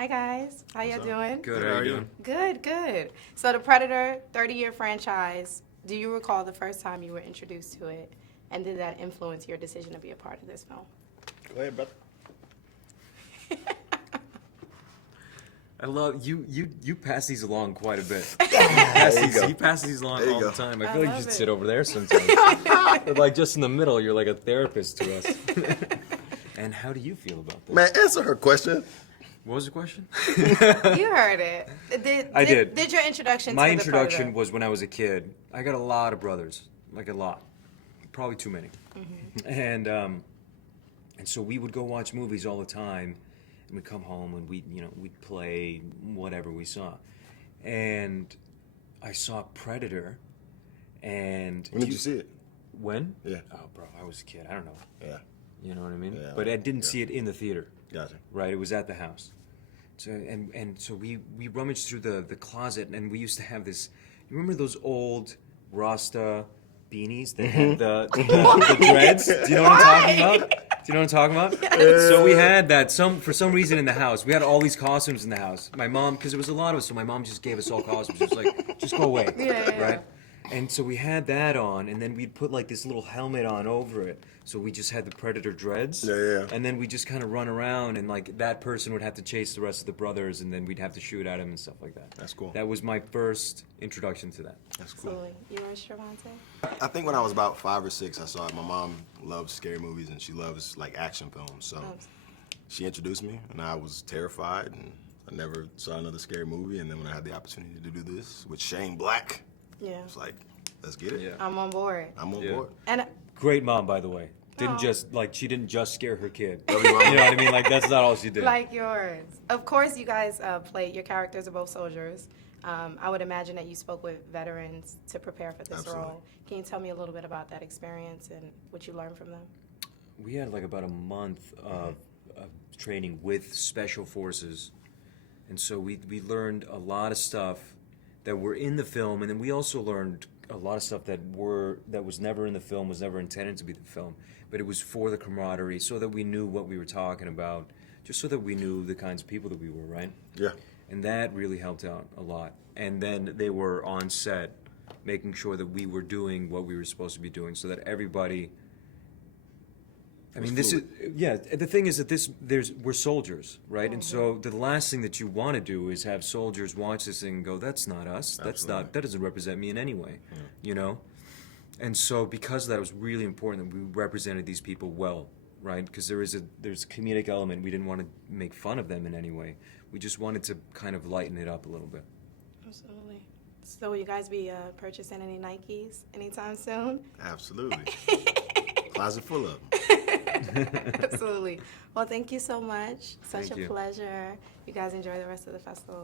Hi guys, how y'all doing? Good, how are you doing? Good, good. So the Predator 30-year franchise, do you recall the first time you were introduced to it? And did that influence your decision to be a part of this film? Go ahead, brother. I love you. You pass these along quite a bit. You pass these along all the time. I feel like you should sit over there sometimes. Like just in the middle, you're like a therapist to us. And how do you feel about this? Man, answer her question. What was the question? You heard it. I did. Did your introduction My to the introduction Predator? was when I was a kid. I got a lot of brothers, like a lot, probably too many. And so we would go watch movies all the time. And we'd come home and we'd play whatever we saw. And I saw Predator, and... When did you see it? When? Yeah. Oh, bro, I was a kid. I don't know. Yeah. You know what I mean? Yeah. But I didn't see it in the theater. Gotcha. Right, it was at the house. So so we rummaged through the closet, and we used to have this... You remember those old Rasta beanies that had the dreads? Do you know what I'm talking about? Do you know what I'm talking about? Yes. So we had that for some reason in the house. We had all these costumes in the house. My mom, because it was a lot of us, so my mom just gave us all costumes. She was like, just go away, right? And so we had that on, and then we'd put like this little helmet on over it. So we just had the Predator dreads. Yeah. And then we just kind of run around, and like that person would have to chase the rest of the brothers, and then we'd have to shoot at him and stuff like that. That's cool. That was my first introduction to that. That's cool. Absolutely. You were Trevante? I think when I was about 5 or 6, I saw it. My mom loves scary movies, and she loves like action films. So she introduced me, and I was terrified, and I never saw another scary movie. And then when I had the opportunity to do this with Shane Black, Yeah. it's like, let's get it. Yeah. I'm on board. I'm on board. And Great mom, by the way. She didn't just scare her kid. Love you, You mama. know what I mean? Like that's not all she did. like yours. Of course, you guys played, your characters are both soldiers. I would imagine that you spoke with veterans to prepare for this Absolutely. role. Can you tell me a little bit about that experience and what you learned from them? We had like about a month of training with special forces, and so we learned a lot of stuff that were in the film, and then we also learned a lot of stuff that was never in the film, was never intended to be the film, but it was for the camaraderie, so that we knew what we were talking about, just so that we knew the kinds of people that we were, right? Yeah. And that really helped out a lot. And then they were on set, making sure that we were doing what we were supposed to be doing, so that everybody. I mean, this is the thing is that we're soldiers, right? And so the last thing that you want to do is have soldiers watch this thing and go, "That's not us. That doesn't represent me in any way," you know. And so because of that, it was really important that we represented these people well, right? Because there's a comedic element. We didn't want to make fun of them in any way. We just wanted to kind of lighten it up a little bit. Absolutely. So will you guys be purchasing any Nikes anytime soon? Absolutely. Closet full of them. Absolutely. Well, thank you so much. Such Thank a you. pleasure. You guys enjoy the rest of the festival.